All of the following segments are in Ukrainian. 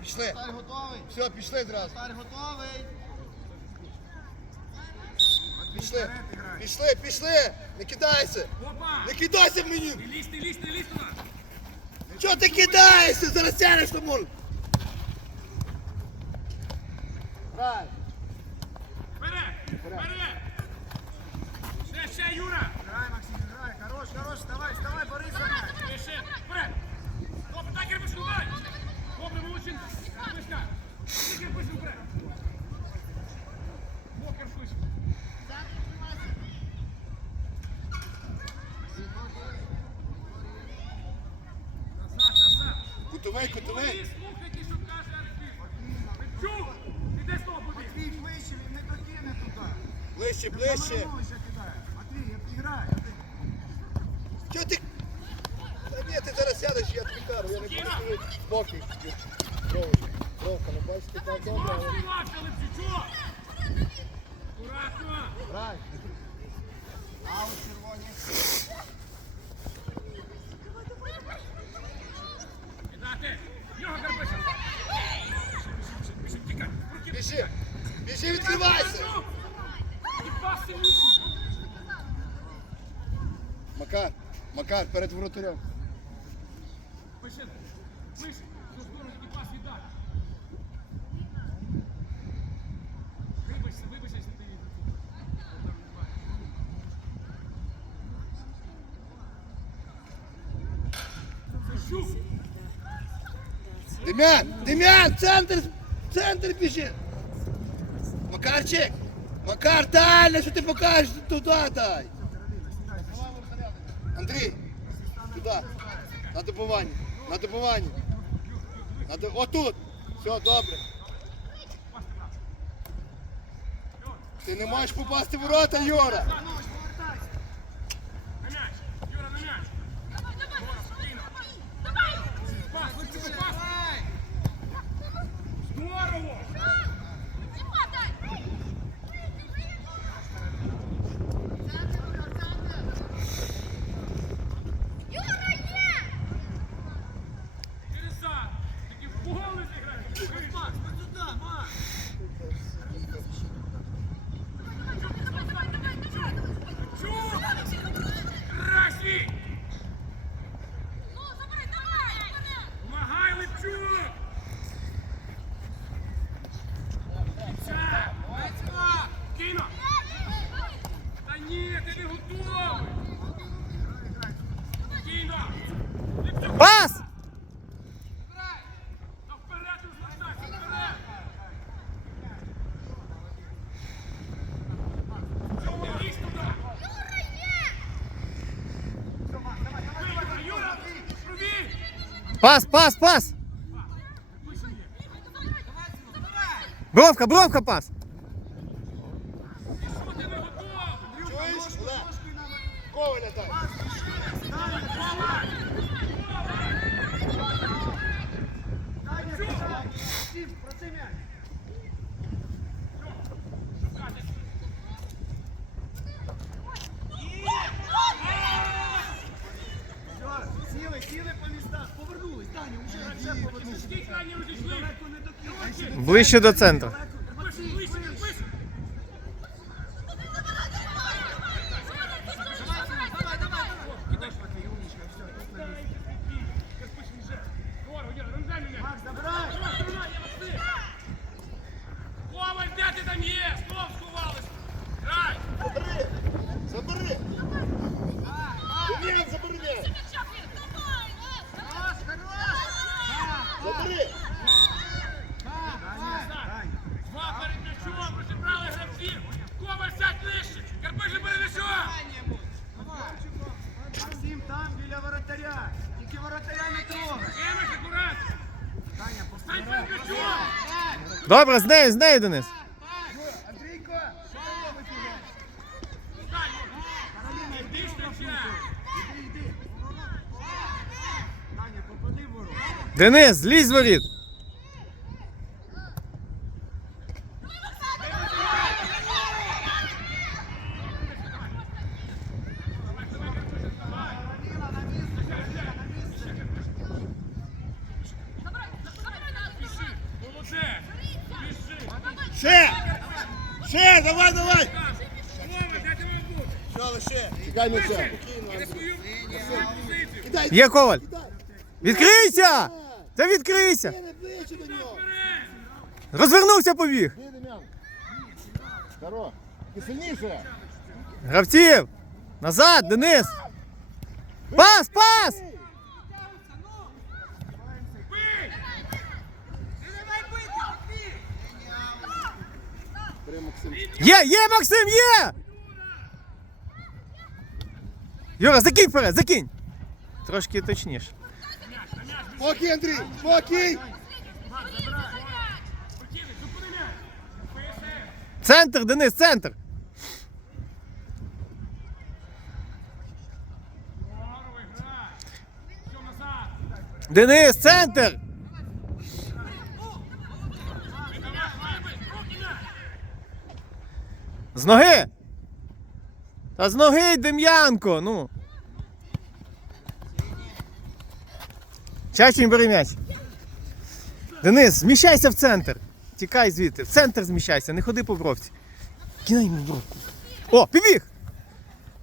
Пішли. Вратар готовий. Все, пішли зразу. Вратар готовий. Пішли. Пішли, пішли. Не кидайся. Не кидайся в мені. Не лізь, не лізь, не лізь туди. Чого ти кидаєшся? Зараз тянеш тому. Грай. Вперед! Вперед! Ще, ще, Юра! Грай, Максим, грай. Хорош, хорош, вставай, вставай, борись за м'яч. Ще, ще! Вперед! Добре, так, Кирпишин, дай! Добре, молодчинка! Кирпишка! Ти, Кирпишин, вперед! Во, Кирпишин! Назад, назад! Кутовий, кутовий. Ви слухайте, що каже арбітр. Чув? Іде з того побіг. Матвій ближче, він не докине туди. Ближче, ближче. Мироновича кидає. Матвій, я грай, а ти. Чого ти? Та ні, ти зараз сядеш, я тобі кажу, я не буду тобі спокій. Бровка, бровка, ну бачите, так добре, але... Грай. Аут червоні. Біжи, біжи, відкривайся. І пас сильніший! Макар, Макар, перед воротарем. Пиши, пиши, що здорово, і пас віддай. Вибачся, вибачся, ти її! Дем'ян, Дем'ян, центр, центр біжи. Макарчик, Макар, далі, що ти покажеш, туди дай. Андрій, туди, на добування, на добування. На до... Отут, все, добре. Ти не можеш попасти в ворота, Юра. На м'яч! Юра, на м'яч! Пас, Лепсюку, пас! Здорово! Через зад! Такі в пол не зіграєш! Макс, Ось туди, Макс. Чув! Красі! Помагай, Лепчук! Кінця! Лецьма! Кіно! Та ні, ти не готовий! Кіно! Лепчук! Пас! Грай! Та вперед розвертайся, вперед! Чому лізь туди? Юра, Юра, пробій! Пас, пас, пас! Бровка, бровка пас! Що ти не готовий? Чуєш? Олег? Коваля дай. Максим, проси м'яч. Все, сіли, сіли по містах, повернулись. Даня, уже гравця повернулись. Скільки рані розійшли? Далеко не докинули. Ближче до центру. Ближче, ближче, ближче! Давай, давай, давай. Кидай, Матвій, умничка, все, тут на місці. Кирпичний же. Здорово, Юра, дай мені. Макс, забирай. Друга сторона, я Максим. Коваль, де ти там є? Знов сховались. Грай! Забери, забери. Дем'ян, забери м'яч. Хорош, хорош. Забери. Даня, Даня. Два перед м'ячом, розібрали гравців. Коваль, сядь нижче. Кирпичний перед м'ячом. Максим там біля воротаря. Тільки воротаря не трогай. Кимось акуратно. Даня, Стань повторяй. перед м'ячом. Добре, з нею, з нею, Денис. Андрійко, Денис, злізь робите? Стань. Кароліна, Іди йди ж в м'яча. Іди, іди. Даня, попади в ворота. Денис, злізь з воріт. Ще! Давай, давай! Бути. Що лише? Чекай. Кидай, Є коваль. Відкрийся! Та відкрийся! Розвернувся, побіг. Здорово. Ти сильніше. Гравців! Назад, Денис! Пас, пас! Бери, Максим. Є, є, Максим, є! Юра, закинь вперед, закинь! Трошки точніше. Спокій, Андрій, спокій. Центр, Денис, центр! Денис, центр! Давай, давай, бий. Руки м'яч. З ноги! Та з ноги, Дем'янко, ну. Чачень бери м'яч. Денис, зміщайся в центр. Тікай звідти. В центр зміщайся, не ходи по бровці. Кидай йому бровку. О, побіг!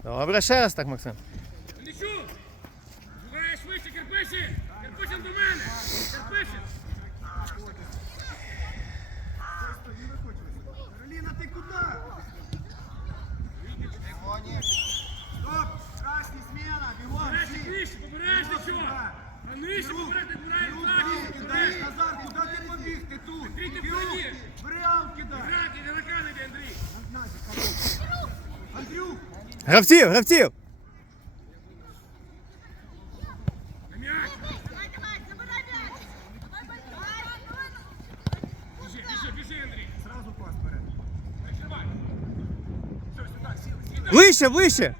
Добре, ще раз так, Максим. Лічу. Граєш вище, Кирпишин. Кирпишин до мене. Кирпишин. Кароліна, ти куди? Стоп! Красні зміна, бігом! Побережно вище, побережно чого. А нижче побережно, граєш захист. Кидаєш Назар, куди ти побіг? Ти тут! Андрій, ти Бігом! впереді. Бриам кидай! Грати, не накадай, Андрій. Андрюх! Гравців, гравців! На м'яч. Біжи, біжи, біжи, Андрій. Сразу пас вперед. Відкривай. Все, сюди, сіли, сіли. Ближче, ближче!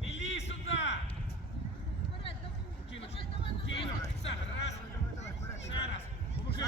Не лізь сюди! Спокійно, спокійно. Сара, раз. Ще раз. Поможи. Помагай! Лізь його, лізь. Акуратно. Через зад ігра. Цепляйся! Цепляйся!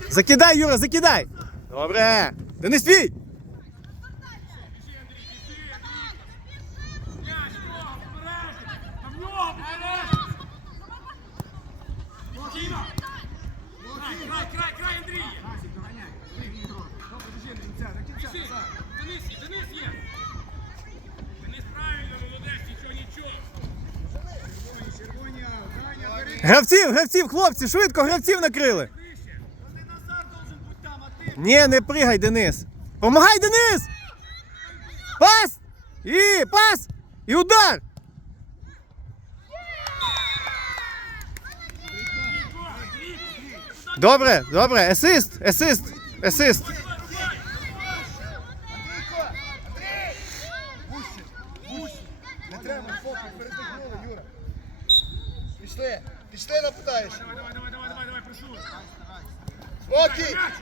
до кінця, до кінця, Біжи! Назар. Денис є, Денис є! Денис правильно, молодець, нічого, нічого! Гравців, гравців, хлопці, швидко гравців накрили! Ні, не пригай, Денис! Помагай, Денис! Пас! І пас! І удар! Добре, добре, есист, есист, есист. Не треба, фокус, перетягнули, Юра. Пішли, пішли. Давай, давай, давай, давай, давай, давай, прошу! Спокій. М'яч!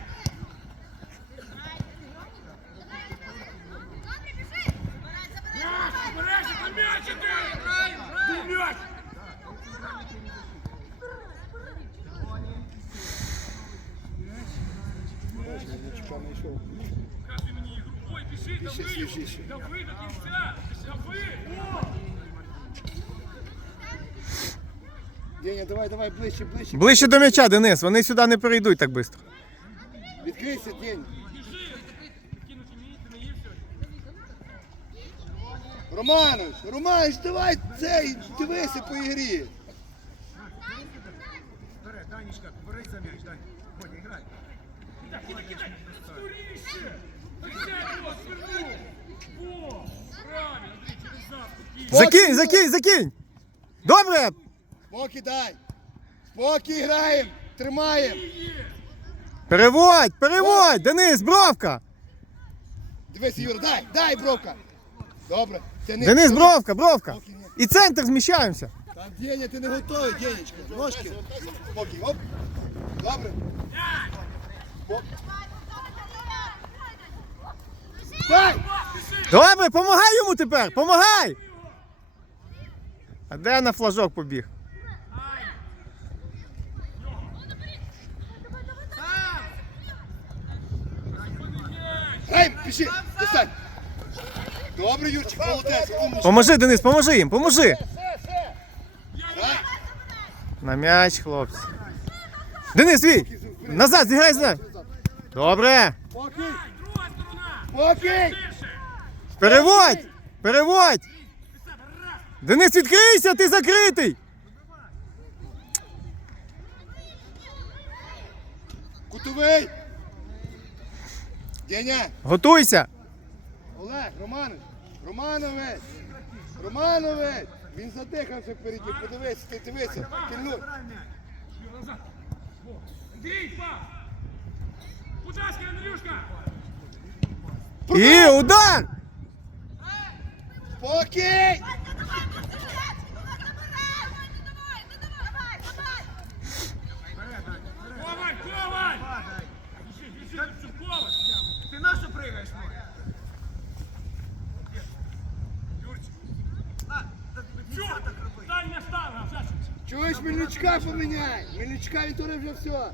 М'яч, побережно, там м'яч іде! Де м'яч? Показуй мені ігру. Ой, Ще, дави. Дави до кінця! Дави! Деня, давай, давай, ближче, ближче. Ближче до м'яча, Денис, вони сюди не перейдуть так швидко. Відкрийся, День. Біжи! Кинути вмієте, не є сьогодні? Романович, Романович, давай цей, дивися по ігрі. Вперед, Данечка, бери за м'яч, Даня. Ходь, грай. Кидай, кидай! Скоріше! Хазяй його звернув! О! Правильно, Андрій, через! Закинь, закинь, закинь! Добре! Спокій дай. Спокій граємо, тримаємо. Переводь, переводь! Денис, бровка! Дивися, Юра, дай, дай, бровка. Добре. Тяни. Денис, бровка, бровка. І центр зміщаємося. Там Деня, ти не готовий, Денечка. Ножки. Спокій, оп. Добре. Оп. Дай! Добре, помагай йому тепер, помагай! А де на флажок побіг? Грай, піши, достань. Добре, Юрчик, молодець. Поможи, Денис, поможи їм, поможи! На м'яч, хлопці. Денис, свій! Назад, зіграй назад! Добре! Ширше! Переводь! Переводь! Денис, відкрийся, ти закритий! Кутовий. Деня, Готуйся! Олег, Романович, Романович, Романовець! Він задихався впереді, подивись, ти дивися! Во. Андрій, пас! Будь ласка, Андрюшка! І удар! Спокій! Чуєш, Мельничка поміняй! Мельничка він туди вже все.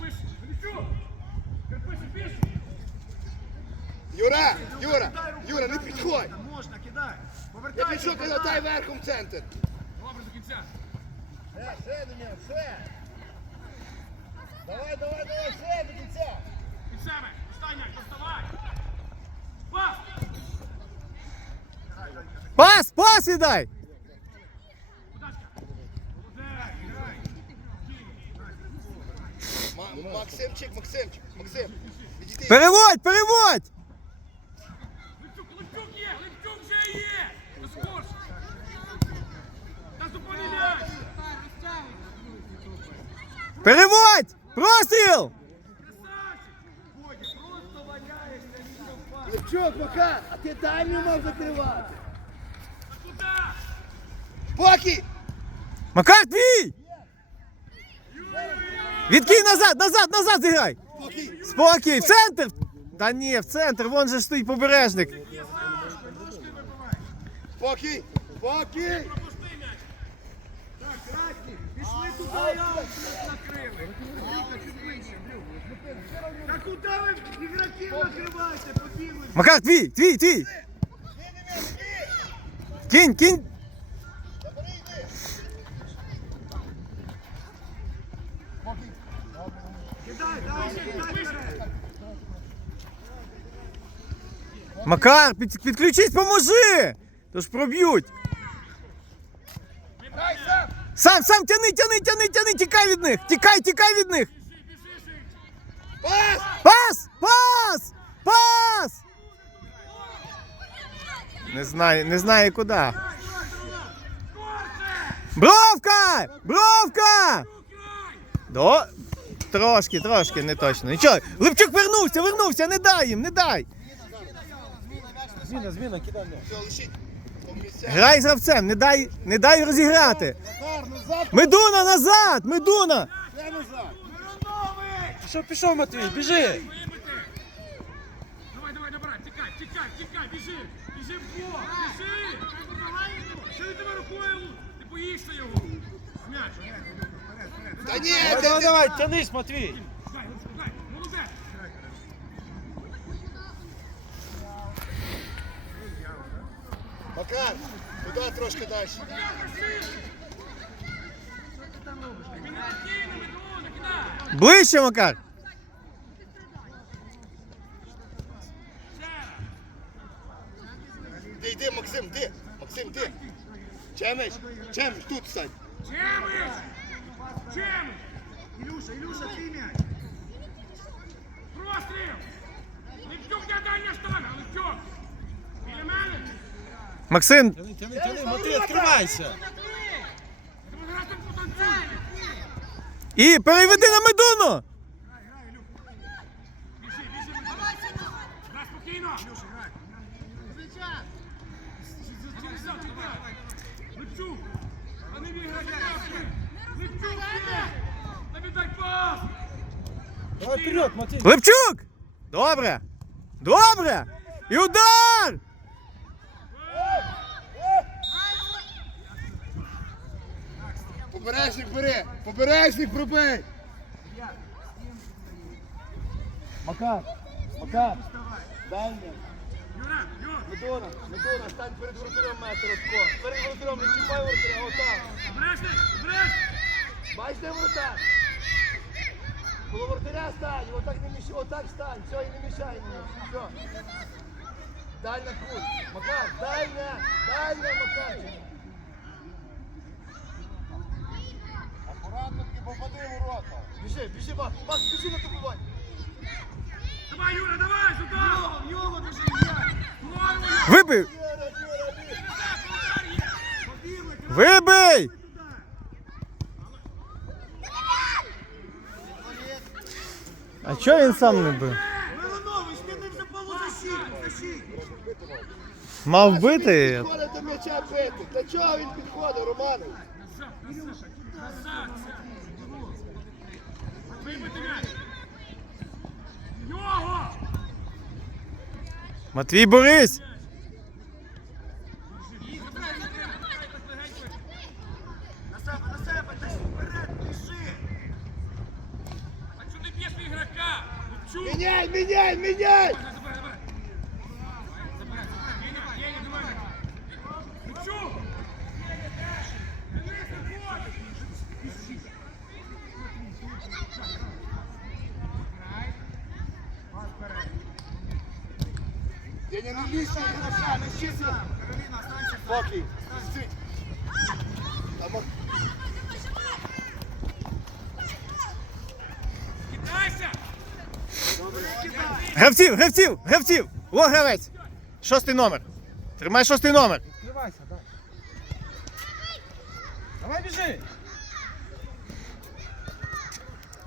Пиш, Левчук! Карпиш, пиш! Юра, Юра, Юра, не підходь! Там можна, кидай. Я Повертайся. пішов, коли дай верхом в центр. Добре, до кінця! Все, все, Дем'ян, все. Давай, давай, давай, все, до кінця. Від себе! Останняк, доставай! Пас! Пас, пас віддай! Максимчик, Максимчик, Максим. Відійди. Переводь, переводь! Левчук, Левчук є! Левчук вже є! Та скорше! Та зупини м'яч! Переводь! Простріл! Красавчик! Просто валяєшся, він не впав. Левчук, Мака, а ти дальню мав закривати. Та куди? Спокій! Макар твій! Відкинь назад, назад, назад зіграй! Спокій! В центр! Та ні, в центр, вон же стоїть побережник. Спокій! Спокій! Пішли туди. Та куди ви ігроків накриваєте? Макар, твій, твій, твій! Кінь, кінь! Макар, під, підключись, поможи! То ж проб'ють. Сам! Сам, тяни, тяни, тяни, тяни, тікай від них! Тікай, тікай від них! Пас! Пас! Пас! Пас! Не знаю, не знаю куди. Бровка! Бровка! До... Трошки, трошки, не точно. Нічого. Липчук вернувся, вернувся, не дай їм, не дай. Лишіть. По місцях. Грай з гравцем, не дай, не дай розіграти. Медуна назад! Медуна! Що пішов, Матвій, біжи. Давай, давай, добре, тікай, тікай, тікай, біжи! Біжи в блок, біжи! Що він тебе рукою? Ти боїшся його! М'яч! Та ні, Давай, ти, давай, ти, давай, тянись, Матвій. Дай, дай, молодець! Макар, туди трошки далі. Він не закине, Медуза, кидай! Ближче, Макар! Ще раз! Ти йди, Максим, ти. Максим, ти. Чемич, Чемич, тут стань. Чемиш! Чемиш! Илюша, Илюша, твій м'яч. Простріл! Левчук, де дальня штана! Левчук! Біля мене! Максим, Тяни, тяни, тяни, Матвій, відкривайся. І переведи на медуну! Біжи, біжи, Медуза! Грай спокійно! Через зад, чекай. Лепчук. А не віграй, Лепчук. Тобі дай пас. Давай вперед, Матвій. Левчук! Добре! Добре! І удар! Побережник бери! Побережник пробий! Макар! Макар! Дай мені! Юра, Юра. Медона! Медона! Стань перед воротарем метр отко! Перед воротарем не чіпай воротаря! Отак! Обережний. Бачиш, де воротар? Коло воротаря стань! Отак не мішай! Отак стань! Все, і не мішай мені! Все! Дай на кут! Макар! Дай на! Дай на, Макарчик! Акуратненько попади в ворота! Біжи, біжи, Макс! Макс, біжи на добивання! Давай, Юра, давай, сюди. В нього Вибив! Юра! Побігли, Вибий! туди. А чого він сам не бив? Миланович, ти не вже полузащитник, защитник. Мав бити? Підходить до м'яча бити! Для чого він підходить, Романович? Матвій Борис! На себе, на себе, та вперед, біжи. А чого не б'єш ігрока? Лепчук. Міняй, міняй, міняй! Забирай, забирай. Забирай, забирай. Геня, Геня, давай. Лепчук. Денис, виходь. Деня, не лізь на ігрока, не останься. Спокій! Гравців, гравців, гравців! О, гравець! Шостий номер. Тримай шостий номер. Відкривайся, дай. Давай біжи.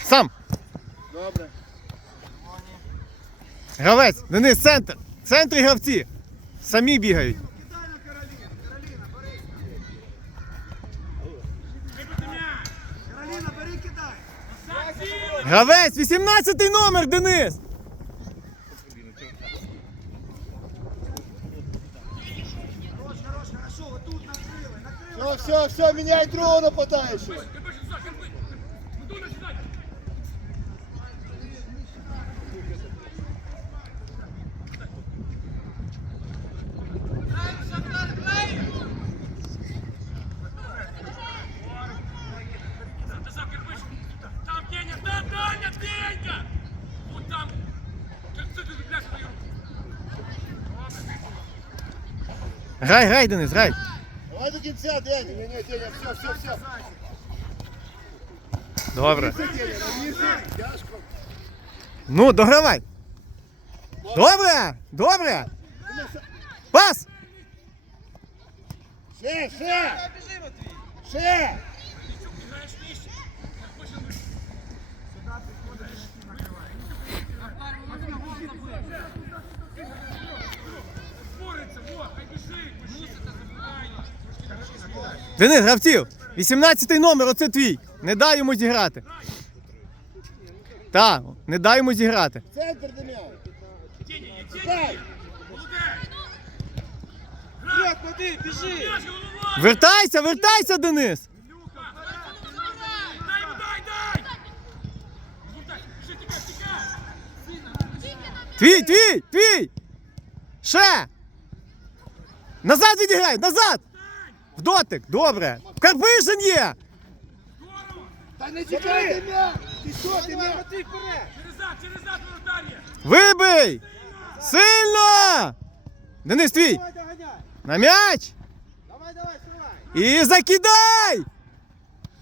Сам. Добре. Гравець. Денис, центр. Центрі гравці. Самі бігають. Гравець, 18 номер, Денис! Хорош, хорош, хорошо, отут накрили, накрили. Все, все, все, міняй другого нападаючого. Тебе ж сюди, терпи. Медуна, сідай. Назад, кирпич. Там, Деня, там, Даня, Денька! Вот там. Как ты цепляешься на руку? Грай, грай, Денис, грай. Давай до кінця, Деня. Ні, ні, Деня, все, все, все. Добре. Ну, догравай. Добре, добре. Пас! Ще, ще, ще. Денис, гравців. 18 номер, оце твій. Не дай йому зіграти. Так, не дай йому зіграти. Центр до м'яч. Дай. Біжи. Вертайся, вертайся, Денис! Твій, твій, твій! Ще! Назад відіграй, назад! В дотик, добре. Карпишин є! Та не чекайте м'яч. Ти що, ти м'яч? Матвій, вперед. Через зад, через зад, вратарь. Вибий! Сильно! Денис, твій! Давай, доганяй. На м'яч! Давай, давай, сувай. І закидай!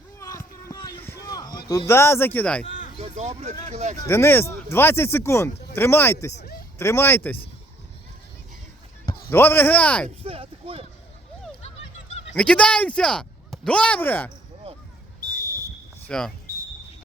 Друга сторона, Туди закидай. Все добре, тільки легше. Денис, 20 секунд. Тримайтесь. Тримайтесь. Добре грай! Все. Не кидаємося! Добре! Все.